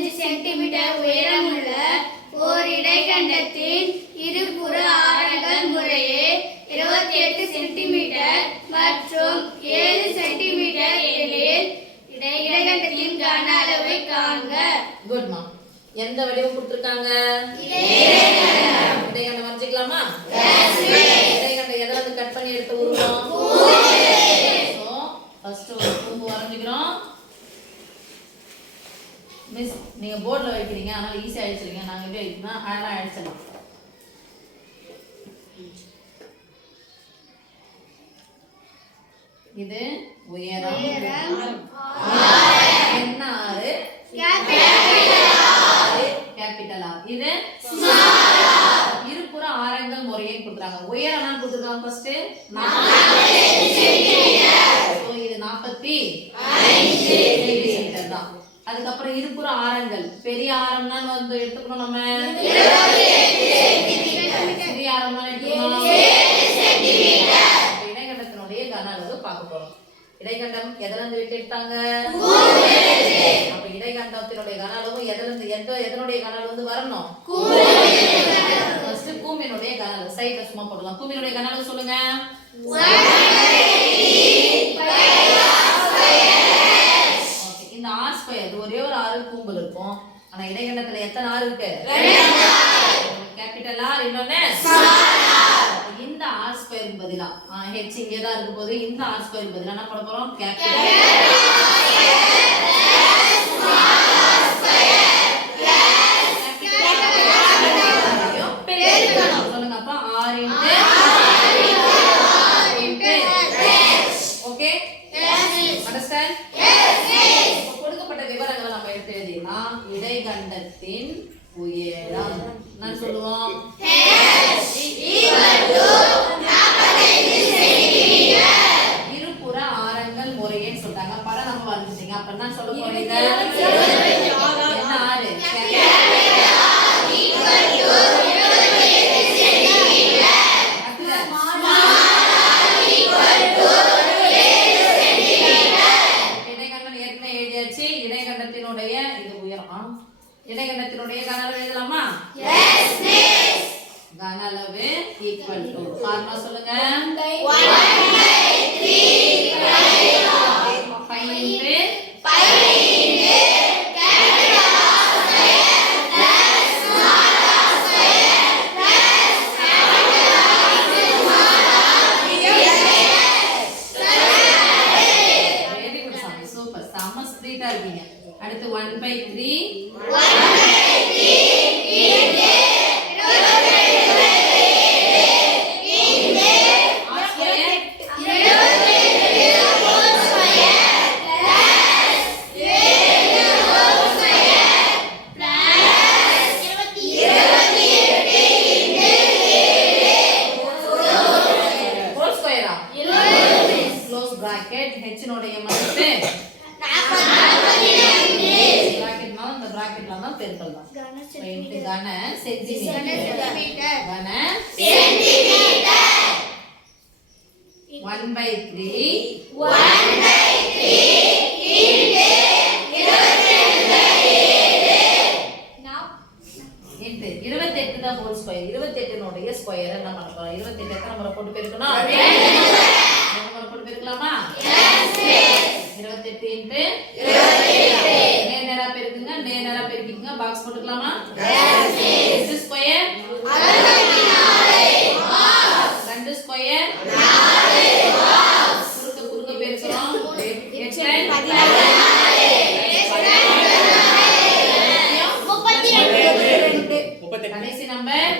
நாற்பத்தஞ்சு சென்டிமீட்டர் உயரமுள்ள ஓர் இடைக்கண்டத்தின் இருபுற ஆரங்கள் முறையே இருபத்தி எட்டு சென்டிமீட்டர் மற்றும் ஏழு சென்டிமீட்டர் இடை- இடைக்கண்டத்தின் கன அளவை காண்க. குட்மா எந்த வடிவம் கொடுத்துருக்காங்க? இடைகண்டம் வரைஞ்சிக்கலாமா? இடைகண்டம் எதை வந்து கட் பண்ணி எடுத்து உருவம் ஸோ ஃபர்ஸ்ட் ஒரு பூம்பு வரைஞ்சிக்கிறோம் மிஸ் நீங்க போர்டில் வைக்கிறீங்க அதனால ஈஸியாக அடிச்சிருங்க. நாங்க எப்படி வைக்கணும்னா அழகாக அடிச்சிடலாம். இது உயரம். என்ன ஆறு கேபிட்டல் ஆர். இது இருபுற ஆரங்கள் முறையே கொடுத்துறாங்க உயரம் என்ன கொடுத்துருக்காங்க ஃபர்ஸ்ட் ஸோ இது நாற்பத்தி. சென்டிமீட்டர் தான். அதுக்கப்புறம் இருபுற ஆரங்கள். பெரிய ஆரம்னா வந்து எடுத்துக்கணும் நம்ம சிறிய ஆரம்னா எடுத்துக்கணும் இடைக்கண்டத்தினுடைய கன அளவு பார்க்க போறோம். இடைக்கண்டம் எதுல இருந்து விட்டு எடுத்தாங்க? அப்ப இடைக்கண்டத்தினுடைய கன அளவு எதுல இருந்து எந்த எதனுடைய கன அளவு வந்து வரணும்? கூம்பினுடைய. கன அளவு. சைடுல சும்மா போடலாம் கூம்பினுடைய கன அளவு சொல்லுங்க ஓகே இந்த ஆர் ஸ்கொயர் ஒரே ஒரு ஆறு கூம்பல் இருக்கும் ஆனா இடைக்கண்டத்துல எத்தனை ஆறு இருக்கு? கேபிட்டல் ஆர் இன்னொன்னு இந்த ஆர் ஸ்கொயருக்கு பதிலா. ஹெச் இங்கே தான் இருக்க போது இந்த ஆர் ஸ்கொயருக்கு பதிலா என்ன பண்ண போறோம்? கேபிட்டல் சொல்லுங்க அப்பா ஆர் இன்ட்டு ஓகே அண்டர்ஸ்டாண்ட் கொடுக்கப்பட்ட தெரியுமா? இடைகண்டத்தின் உயரம். நான் சொல்லுவோம். இருபுற ஆரங்கள் முறையேன்னு சொல்றாங்க. படம் நம்ம வந்துட்டீங்க அப்ப என்ன சொல்ல போறீங்க. க்ளோஸ் பிராக்கெட் ஹெச் நோடைய மதிப்பு பிராக்கெட் மேல இந்த பிராக்கெட்ல தான் பெருக்கல் தான். கன சென்டிமீட்டர். கன நேர் பெருக்குங்க நேர் பெருக்கிங்க பாக்ஸ் போட்டுக்கலாமா? எட்டு ஸ்கொயர் ரெண்டு ஸ்கொயர் குறுக்க குறுக்க பெருக்கிறோம் எட்டு கடைசி நம்பர்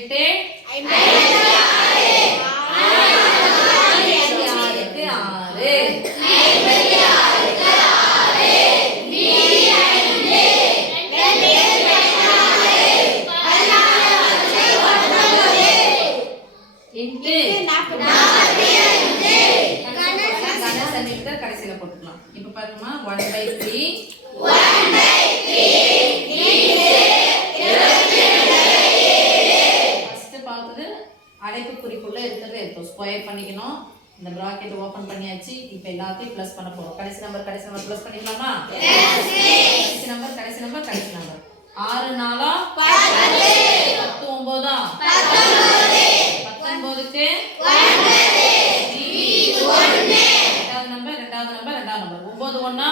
7 அடைப்புக்குறிக்குள்ள இருக்கிறது எடுத்தோம் ஸ்கொயர் பண்ணிக்கணும். இந்த ப்ராக்கெட் ஓபன் பண்ணியாச்சு. இப்போ எல்லாத்தையும் ப்ளஸ் பண்ண போறோம். கடைசி நம்பர் கடைசி நம்பர் ப்ளஸ் பண்ணிக்கலாமா? கடைசி நம்பர் கடைசி நம்பர் கடைசி நம்பர் ஆறு நாலா? பத்து ஒன்பதா. பத்தொன்பதுக்கு ரெண்டாவது நம்பர் ரெண்டாவது நம்பர் ரெண்டாவது நம்பர் ஒன்பது ஒண்ணா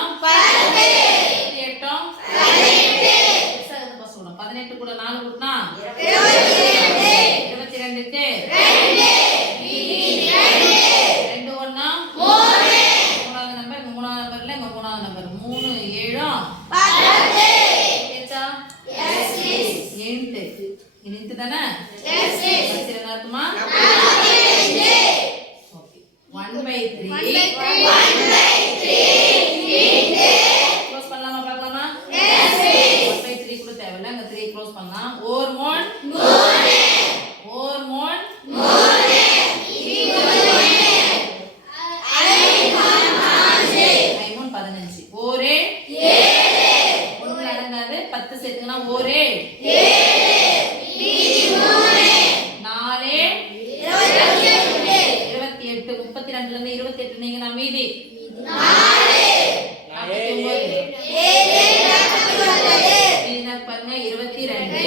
பத்து சேர்த்துங்கன்னா ஒரே நாலே இருபத்தி எட்டு முப்பத்தி ரெண்டுல இருந்து இருபத்தி எட்டு நீங்க நான் மீதி நாற்பத்தி ஒன்பது. மீதி என்ன பாருங்க இருபத்தி ரெண்டு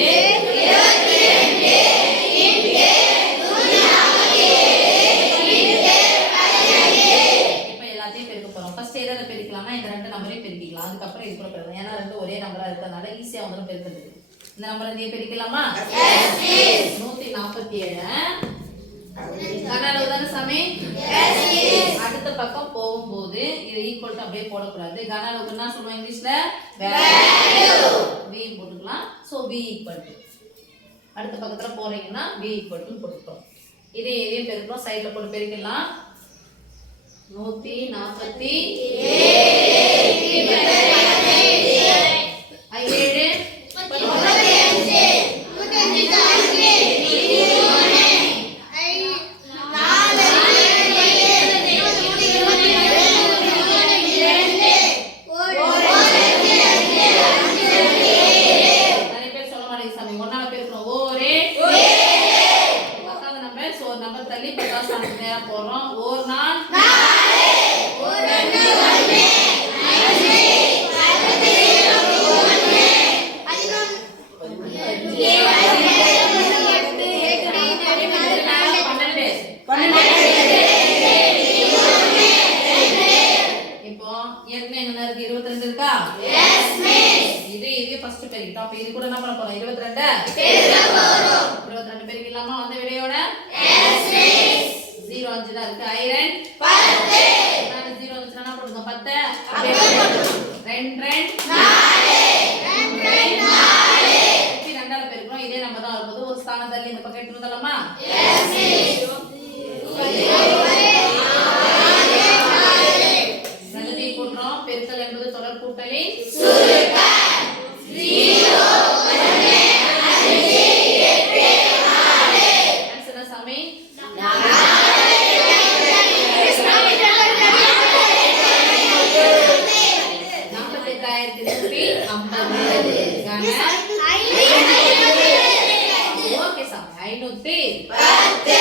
இப்ப எல்லாத்தையும் பெருக்க போறோம் ஃபர்ஸ்ட் எதை பெருக்கலாம்னா இந்த ரெண்டு நம்பரையும் பெருக்கிக்கலாம் அதுக்கப்புறம் இது கூட பெருக்கலாம் ஏன்னா ரெண்டு ஒரே நம்பரா இருக்கிறதுனால பெருக்கிறதுக்கு இந்த நம்பர் நீ பெருக்கலாமா? நூத்தி நாற்பத்தி ஏழு கர்நாடக தானே சாமி? அடுத்த பக்கம் போகும்போது இது ஈக்குவல் அப்படியே போடக்கூடாது. கர்நாடக என்ன சொல்லுவோம் இங்கிலீஷ்ல? வி போட்டுக்கலாம். ஸோ வி ஈக்குவல் அடுத்த பக்கத்துல போறீங்கன்னா வி ஈக்குவல் போட்டுக்கிறோம் இதே இதையும் பெருக்கிறோம் சைடில் போட்டு பெருக்கலாம் நூத்தி நாற்பத்தி ஏழு நிறைய பேர் சொல்ல மாட்டேங்க சாமி ஒன்னால பேருக்கிறோம் ஓரே பத்தாவது நம்பர் ஸோ நம்பர் ஸ்தானத்துக்கு நேரா போறோம். ஓர் நாள் இருபத்தி ரெண்டு இருக்கா? இது இது ஃபர்ஸ்ட் அப்ப இது கூட என்ன பண்ண போறோம்? இருபத்தி ரெண்டு பத்து. ரெண்டு ரெண்டு ரெண்டால பெருக்கிறோம் இதே நம்ம தான் வரும்போது ஒரு ஸ்தானம் தள்ளி இந்த பக்கம் என்பது தொடர் கூட்டலின் சொல்றாங்க ஓகே சாமி ஐநூத்தி பத்து